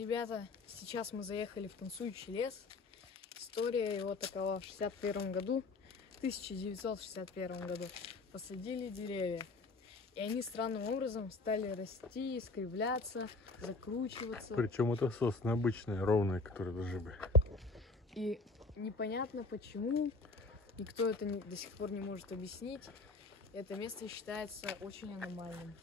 Ребята, сейчас мы заехали в танцующий лес. История его такова: в 1961 году посадили деревья. И они странным образом стали расти, искривляться, закручиваться. Причем это сосны обычные, ровные, которые должны быть. И непонятно почему, никто это до сих пор не может объяснить. Это место считается очень аномальным.